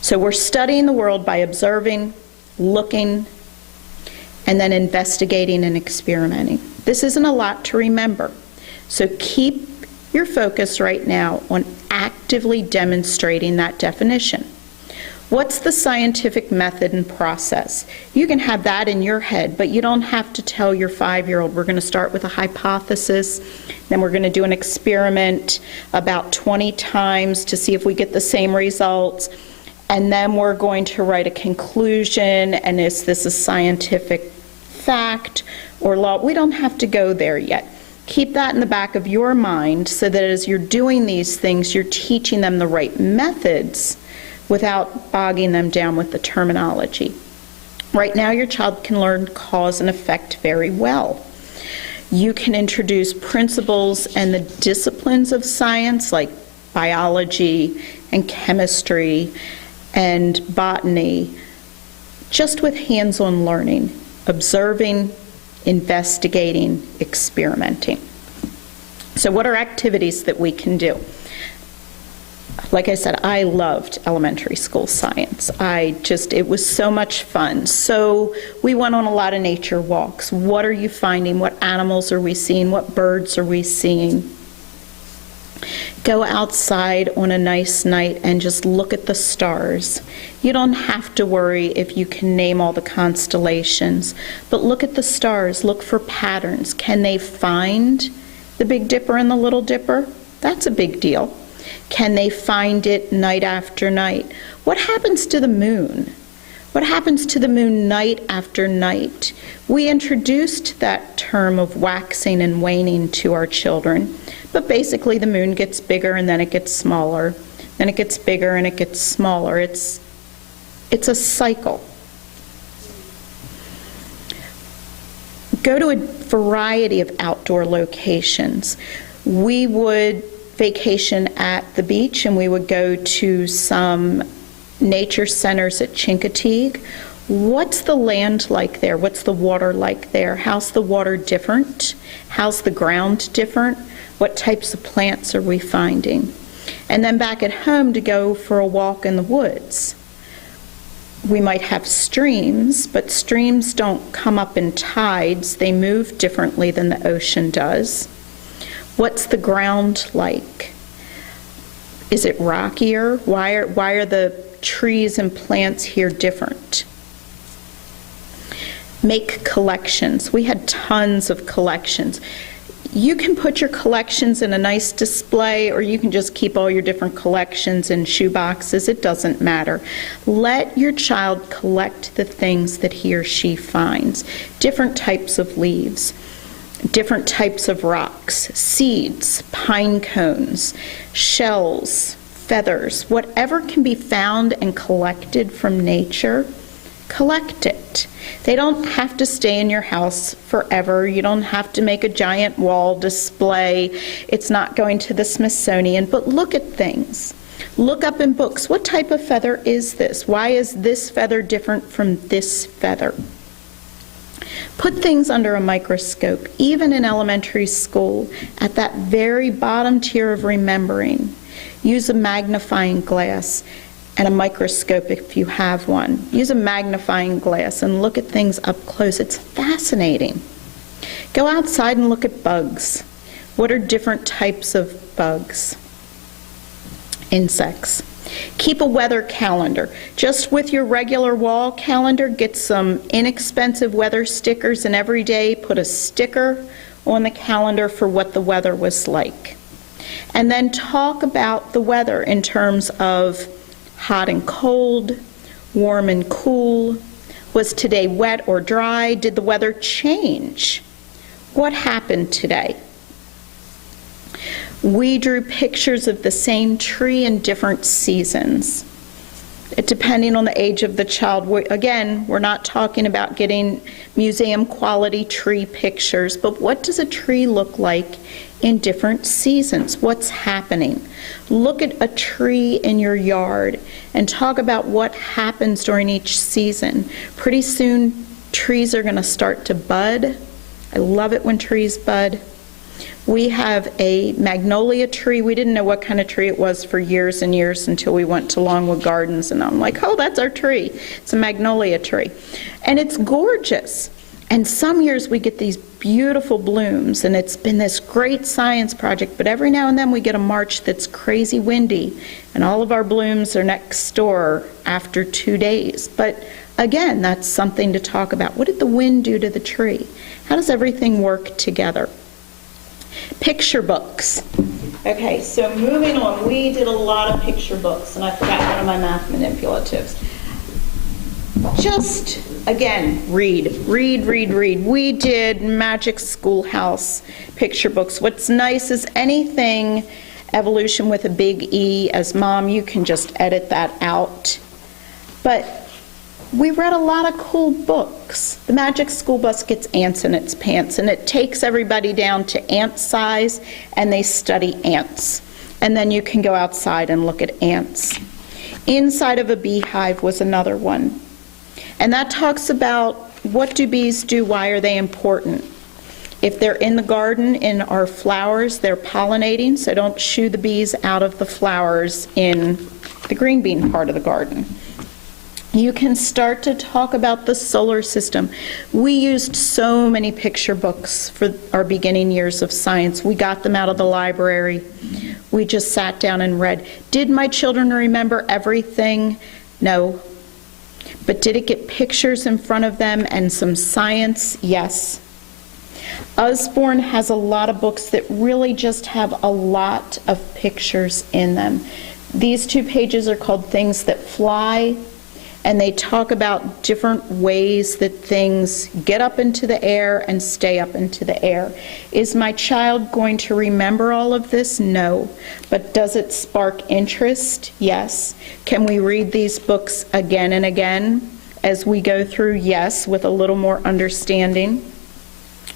So we're studying the world by observing, looking, and then investigating and experimenting. This isn't a lot to remember. So keep your focus right now on actively demonstrating that definition. What's the scientific method and process? You can have that in your head, but you don't have to tell your 5-year-old, we're going to start with a hypothesis, then we're going to do an experiment about 20 times to see if we get the same results, and then we're going to write a conclusion, and is this a scientific fact or law? We don't have to go there yet. Keep that in the back of your mind so that as you're doing these things, you're teaching them the right methods without bogging them down with the terminology. Right now, your child can learn cause and effect very well. You can introduce principles and the disciplines of science like biology and chemistry and botany just with hands-on learning, observing, investigating, experimenting. So what are activities that we can do? Like I said, I loved elementary school science. It was so much fun. So we went on a lot of nature walks. What are you finding? What animals are we seeing? What birds are we seeing? Go outside on a nice night and just look at the stars. You don't have to worry if you can name all the constellations, but look at the stars, look for patterns. Can they find the Big Dipper and the Little Dipper? That's a big deal. Can they find it night after night? What happens to the moon? What happens to the moon night after night? We introduced that term of waxing and waning to our children, but basically the moon gets bigger and then it gets smaller, then it gets bigger and it gets smaller. It's a cycle. Go to a variety of outdoor locations. We would vacation at the beach and we would go to some nature centers at Chincoteague. What's the land like there? What's the water like there? How's the water different? How's the ground different? What types of plants are we finding? And then back at home to go for a walk in the woods. We might have streams, but streams don't come up in tides. They move differently than the ocean does. What's the ground like? Is it rockier? Why are the trees and plants here different? Make collections. We had tons of collections. You can put your collections in a nice display, or you can just keep all your different collections in shoe boxes. It doesn't matter. Let your child collect the things that he or she finds. Different types of leaves, different types of rocks, seeds, pine cones, shells, feathers, whatever can be found and collected from nature, collect it. They don't have to stay in your house forever. You don't have to make a giant wall display. It's not going to the Smithsonian, but look at things. Look up in books, what type of feather is this? Why is this feather different from this feather? Put things under a microscope, even in elementary school, at that very bottom tier of remembering. Use a magnifying glass and a microscope if you have one. Use a magnifying glass and look at things up close. It's fascinating. Go outside and look at bugs. What are different types of bugs? Insects. Keep a weather calendar. Just with your regular wall calendar, get some inexpensive weather stickers, and every day put a sticker on the calendar for what the weather was like. And then talk about the weather in terms of hot and cold, warm and cool. Was today wet or dry? Did the weather change? What happened today? We drew pictures of the same tree in different seasons. Depending on the age of the child, again, we're not talking about getting museum quality tree pictures, but what does a tree look like in different seasons? What's happening? Look at a tree in your yard and talk about what happens during each season. Pretty soon, trees are going to start to bud. I love it when trees bud. We have a magnolia tree. We didn't know what kind of tree it was for years and years until we went to Longwood Gardens, and I'm like, oh, that's our tree. It's a magnolia tree. And it's gorgeous. And some years we get these beautiful blooms, and it's been this great science project, but every now and then we get a March that's crazy windy, and all of our blooms are next door after 2 days. But again, that's something to talk about. What did the wind do to the tree? How does everything work together? Picture books. Okay, so moving on, we did a lot of picture books, and I forgot one of my math manipulatives. Just, again, read. We did Magic Schoolhouse picture books. What's nice is anything evolution with a big E, as mom, you can just edit that out. But we read a lot of cool books. The Magic School Bus gets ants in its pants, and it takes everybody down to ant size, and they study ants. And then you can go outside and look at ants. Inside of a Beehive was another one. And that talks about what do bees do, why are they important? If they're in the garden, in our flowers, they're pollinating, so don't shoo the bees out of the flowers in the green bean part of the garden. You can start to talk about the solar system. We used so many picture books for our beginning years of science. We got them out of the library. We just sat down and read. Did my children remember everything? No. But did it get pictures in front of them and some science? Yes. Usborne has a lot of books that really just have a lot of pictures in them. These 2 pages are called Things That Fly, and they talk about different ways that things get up into the air and stay up into the air. Is my child going to remember all of this? No. But does it spark interest? Yes. Can we read these books again and again as we go through? Yes, with a little more understanding.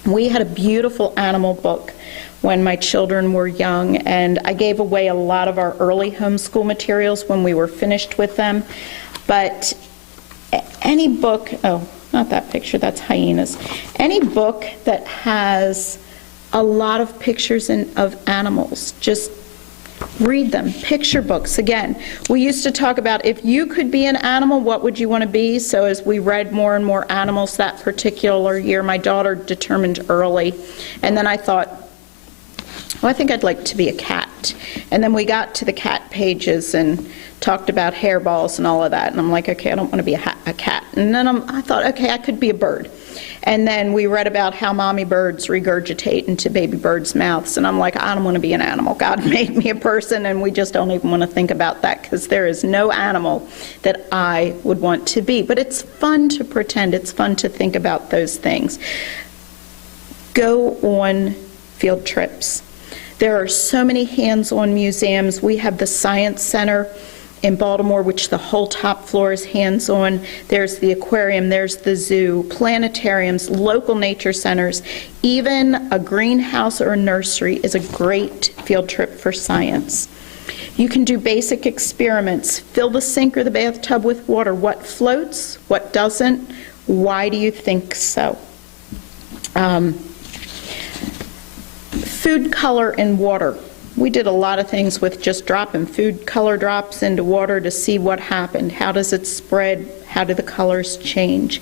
We had a beautiful animal book when my children were young, and I gave away a lot of our early homeschool materials when we were finished with them. But any book, oh, not that picture, that's hyenas. Any book that has a lot of pictures of animals, just read them. Picture books. Again, we used to talk about if you could be an animal, what would you want to be? So as we read more and more animals that particular year, my daughter determined early. And then I thought, well, I think I'd like to be a cat. And then we got to the cat pages and talked about hairballs and all of that. And I'm like, okay, I don't want to be a cat. And then I thought, okay, I could be a bird. And then we read about how mommy birds regurgitate into baby birds' mouths. And I'm like, I don't want to be an animal. God made me a person, and we just don't even want to think about that because there is no animal that I would want to be. But it's fun to pretend. It's fun to think about those things. Go on field trips. There are so many hands-on museums. We have the Science Center in Baltimore, which the whole top floor is hands-on. There's the aquarium, there's the zoo, planetariums, local nature centers. Even a greenhouse or a nursery is a great field trip for science. You can do basic experiments. Fill the sink or the bathtub with water. What floats? What doesn't? Why do you think so? Food color in water. We did a lot of things with just dropping food color drops into water to see what happened. How does it spread? How do the colors change?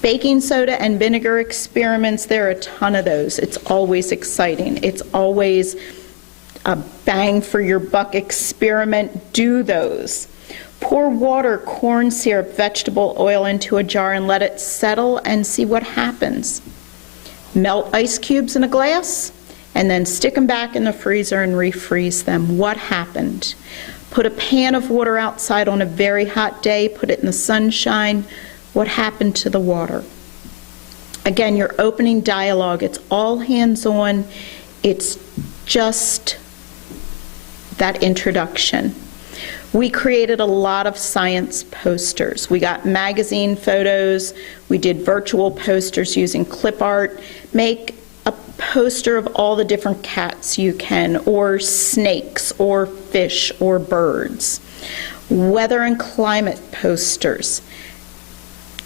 Baking soda and vinegar experiments, there are a ton of those. It's always exciting. It's always a bang for your buck experiment. Do those. Pour water, corn syrup, vegetable oil into a jar and let it settle and see what happens. Melt ice cubes in a glass and then stick them back in the freezer and refreeze them. What happened? Put a pan of water outside on a very hot day, put it in the sunshine. What happened to the water? Again, your opening dialogue, it's all hands-on. It's just that introduction. We created a lot of science posters. We got magazine photos. We did virtual posters using clip art. Make a poster of all the different cats you can, or snakes, or fish, or birds. Weather and climate posters.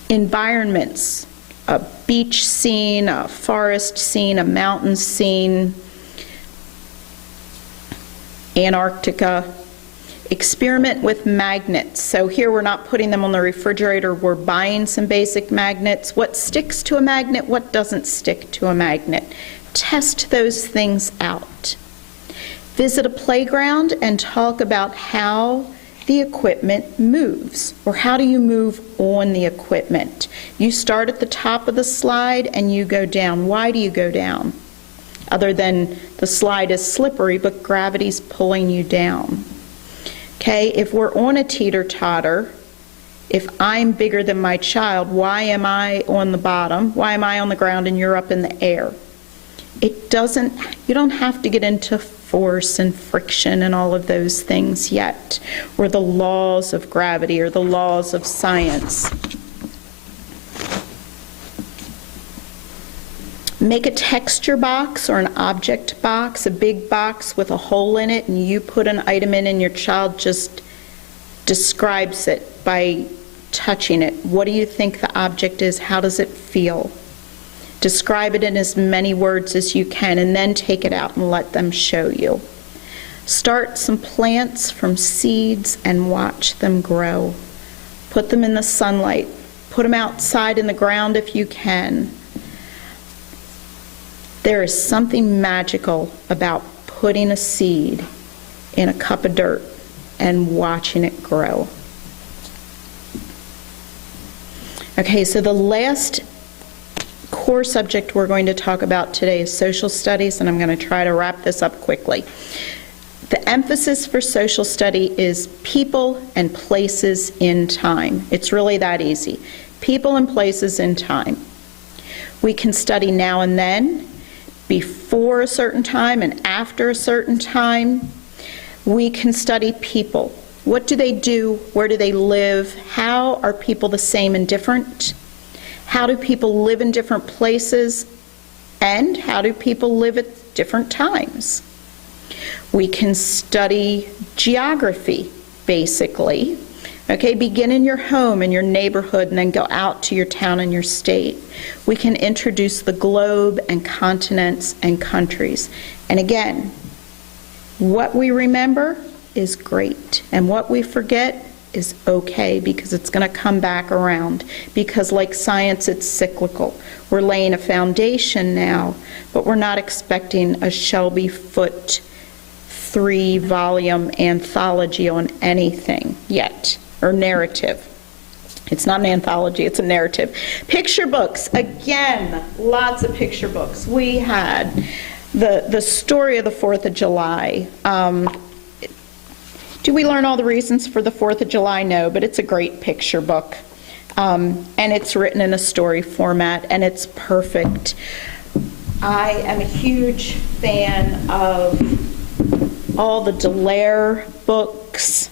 Environments, a beach scene, a forest scene, a mountain scene, Antarctica. Experiment with magnets. So here we're not putting them on the refrigerator, we're buying some basic magnets. What sticks to a magnet, what doesn't stick to a magnet? Test those things out. Visit a playground and talk about how the equipment moves, or how do you move on the equipment. You start at the top of the slide and you go down. Why do you go down? Other than the slide is slippery, but gravity's pulling you down. Okay, if we're on a teeter-totter, if I'm bigger than my child, why am I on the bottom? Why am I on the ground and you're up in the air? You don't have to get into force and friction and all of those things yet, or the laws of gravity or the laws of science. Make a texture box or an object box, a big box with a hole in it, and you put an item in and your child just describes it by touching it. What do you think the object is? How does it feel? Describe it in as many words as you can, and then take it out and let them show you. Start some plants from seeds and watch them grow. Put them in the sunlight. Put them outside in the ground if you can. There is something magical about putting a seed in a cup of dirt and watching it grow. Okay, so the last core subject we're going to talk about today is social studies, and I'm going to try to wrap this up quickly. The emphasis for social study is people and places in time. It's really that easy. People and places in time. We can study now and then, before a certain time and after a certain time. We can study people. What do they do? Where do they live? How are people the same and different? How do people live in different places? And how do people live at different times? We can study geography, basically. Okay, begin in your home and your neighborhood and then go out to your town and your state. We can introduce the globe and continents and countries. And again, what we remember is great, and what we forget is okay, because it's going to come back around. Because like science, it's cyclical. We're laying a foundation now, but we're not expecting a Shelby Foote 3-volume anthology on anything yet. Or narrative. It's not an anthology, it's a narrative. Picture books, again, lots of picture books. We had the story of the 4th of July. Do we learn all the reasons for the 4th of July? No, but it's a great picture book. And it's written in a story format, and it's perfect. I am a huge fan of all the Dallaire books.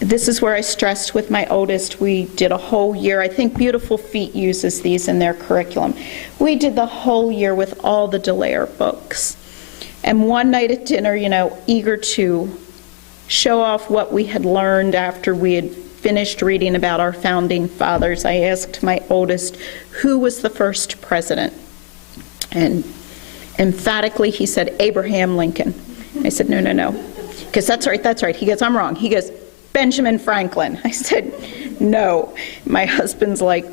This is where I stressed with my oldest, we did a whole year. I think Beautiful Feet uses these in their curriculum. We did the whole year with all the Dallaire books. And one night at dinner, eager to show off what we had learned after we had finished reading about our founding fathers, I asked my oldest, who was the first president? And emphatically he said, Abraham Lincoln. I said, no. Because that's right. He goes, I'm wrong. He goes, Benjamin Franklin. I said, no. My husband's like,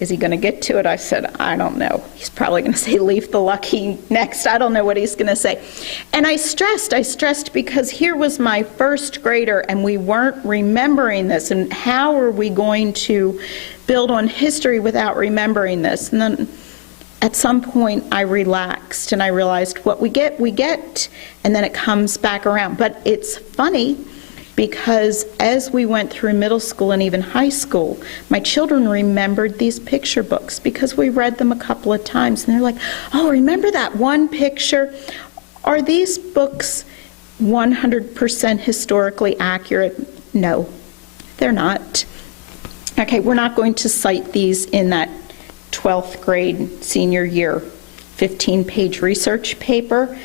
is he going to get to it? I said, I don't know. He's probably going to say Leif the Lucky next. I don't know what he's going to say. And I stressed because here was my first grader and we weren't remembering this. And how are we going to build on history without remembering this? And then at some point I relaxed and I realized what we get, and then it comes back around. But it's funny because as we went through middle school and even high school, my children remembered these picture books because we read them a couple of times and they're like, oh, remember that one picture? Are these books 100% historically accurate? No, they're not. Okay, we're not going to cite these in that 12th grade senior year 15-page research paper,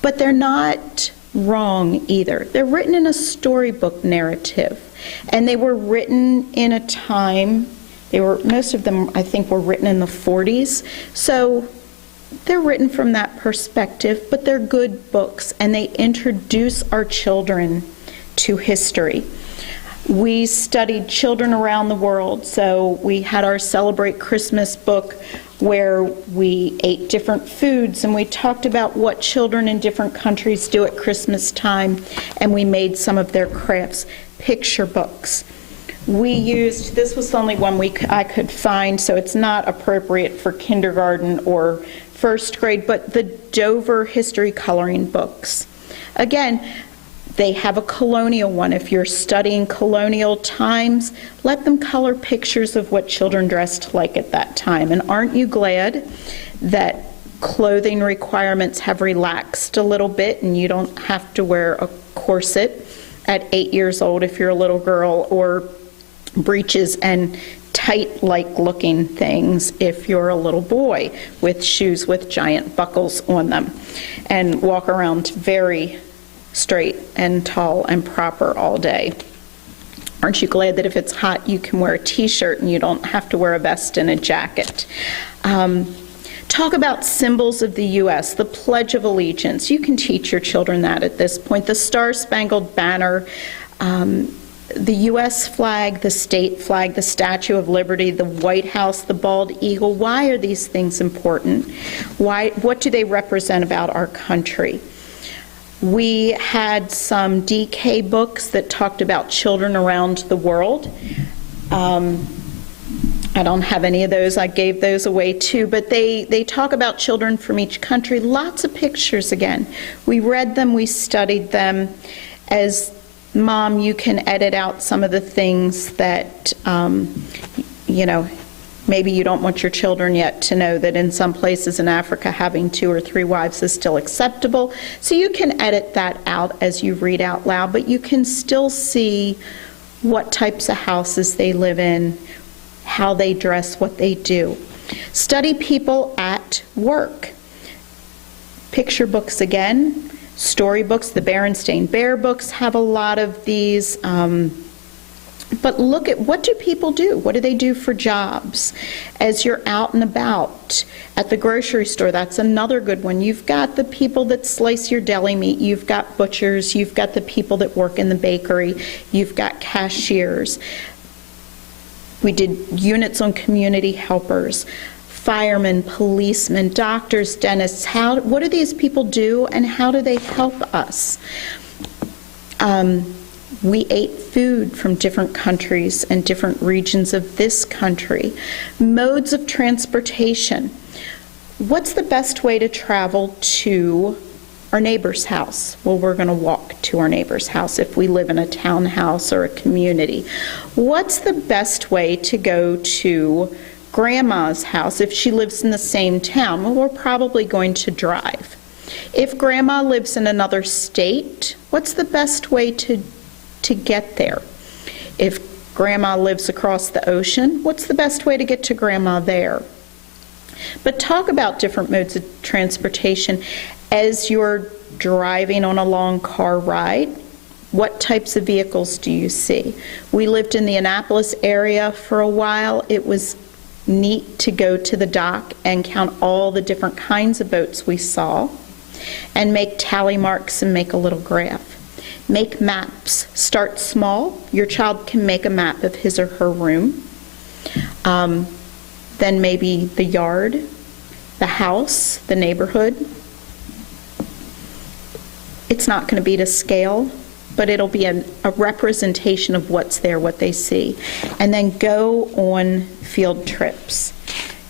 but they're not wrong either. They're written in a storybook narrative, and they were written in a time, most of them I think were written in the 40s, so they're written from that perspective, but they're good books and they introduce our children to history. We studied children around the world, so we had our Celebrate Christmas book where we ate different foods and we talked about what children in different countries do at Christmas time, and we made some of their crafts. Picture books. We used, this was the only one I could find, so it's not appropriate for kindergarten or first grade, but the Dover history coloring books. Again, they have a colonial one. If you're studying colonial times, let them color pictures of what children dressed like at that time. And aren't you glad that clothing requirements have relaxed a little bit and you don't have to wear a corset at 8 years old if you're a little girl, or breeches and tight-like looking things if you're a little boy, with shoes with giant buckles on them, and walk around very straight and tall and proper all day. Aren't you glad that if it's hot you can wear a t-shirt and you don't have to wear a vest and a jacket? Talk about symbols of the U.S., the Pledge of Allegiance. You can teach your children that at this point. The Star-Spangled Banner, the U.S. flag, the state flag, the Statue of Liberty, the White House, the bald eagle. Why are these things important? What do they represent about our country? We had some DK books that talked about children around the world. I don't have any of those. I gave those away too, but they talk about children from each country. Lots of pictures again. We read them, we studied them. As mom, you can edit out some of the things that, maybe you don't want your children yet to know that in some places in Africa having 2 or 3 wives is still acceptable. So you can edit that out as you read out loud, but you can still see what types of houses they live in, how they dress, what they do. Study people at work. Picture books again, storybooks, the Berenstain Bear books have a lot of these. But look at, what do people do? What do they do for jobs? As you're out and about at the grocery store, that's another good one. You've got the people that slice your deli meat. You've got butchers. You've got the people that work in the bakery. You've got cashiers. We did units on community helpers, firemen, policemen, doctors, dentists. What do these people do and how do they help us? We ate food from different countries and different regions of this country. Modes of transportation. What's the best way to travel to our neighbor's house? Well, we're going to walk to our neighbor's house if we live in a townhouse or a community. What's the best way to go to grandma's house if she lives in the same town? Well, we're probably going to drive. If grandma lives in another state, what's the best way to get there? If grandma lives across the ocean, what's the best way to get to grandma there? But talk about different modes of transportation as you're driving on a long car ride. What types of vehicles do you see? We lived in the Annapolis area for a while. It was neat to go to the dock and count all the different kinds of boats we saw and make tally marks and make a little graph. Make maps. Start small. Your child can make a map of his or her room. Then maybe the yard, the house, the neighborhood. It's not going to be to scale, but it'll be a representation of what's there, what they see. And then go on field trips.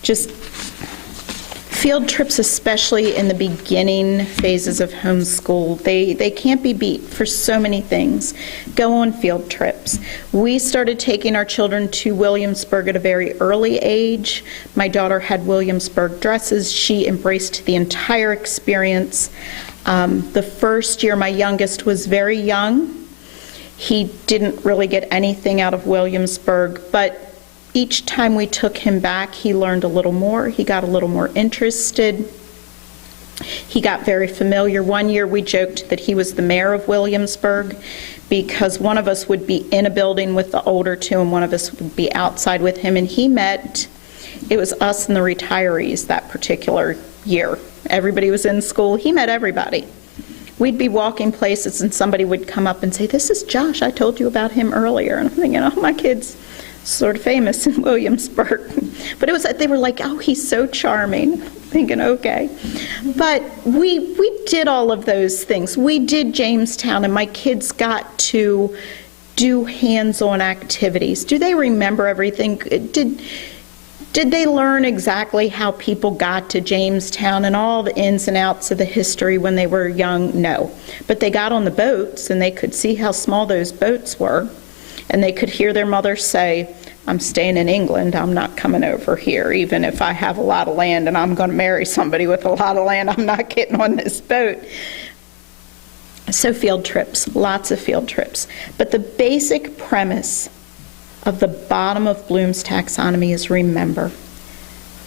Just field trips, especially in the beginning phases of homeschool, they can't be beat for so many things. Go on field trips. We started taking our children to Williamsburg at a very early age. My daughter had Williamsburg dresses. She embraced the entire experience. The first year, my youngest was very young. He didn't really get anything out of Williamsburg, but each time we took him back, he learned a little more. He got a little more interested. He got very familiar. One year we joked that he was the mayor of Williamsburg because one of us would be in a building with the older two and one of us would be outside with him. And he met, it was us and the retirees that particular year. Everybody was in school. He met everybody. We'd be walking places and somebody would come up and say, "This is Josh. I told you about him earlier." And I'm thinking, oh, my kid's sort of famous in Williamsburg. But it was, they were like, "Oh, he's so charming." Thinking, okay. But we did all of those things. We did Jamestown, and my kids got to do hands-on activities. Do they remember everything? Did they learn exactly how people got to Jamestown and all the ins and outs of the history when they were young? No. But they got on the boats, and they could see how small those boats were. And they could hear their mother say, "I'm staying in England, I'm not coming over here. Even if I have a lot of land and I'm going to marry somebody with a lot of land, I'm not getting on this boat." So field trips, lots of field trips. But the basic premise of the bottom of Bloom's taxonomy is remember.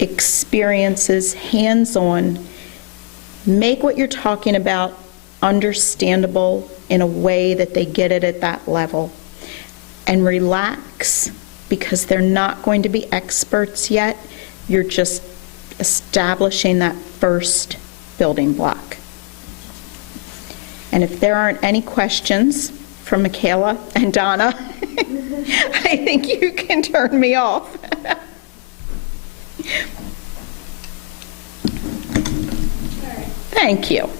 Experiences, hands-on, make what you're talking about understandable in a way that they get it at that level. And relax, because they're not going to be experts yet. You're just establishing that first building block. And if there aren't any questions from Michaela and Donna, I think you can turn me off. Thank you.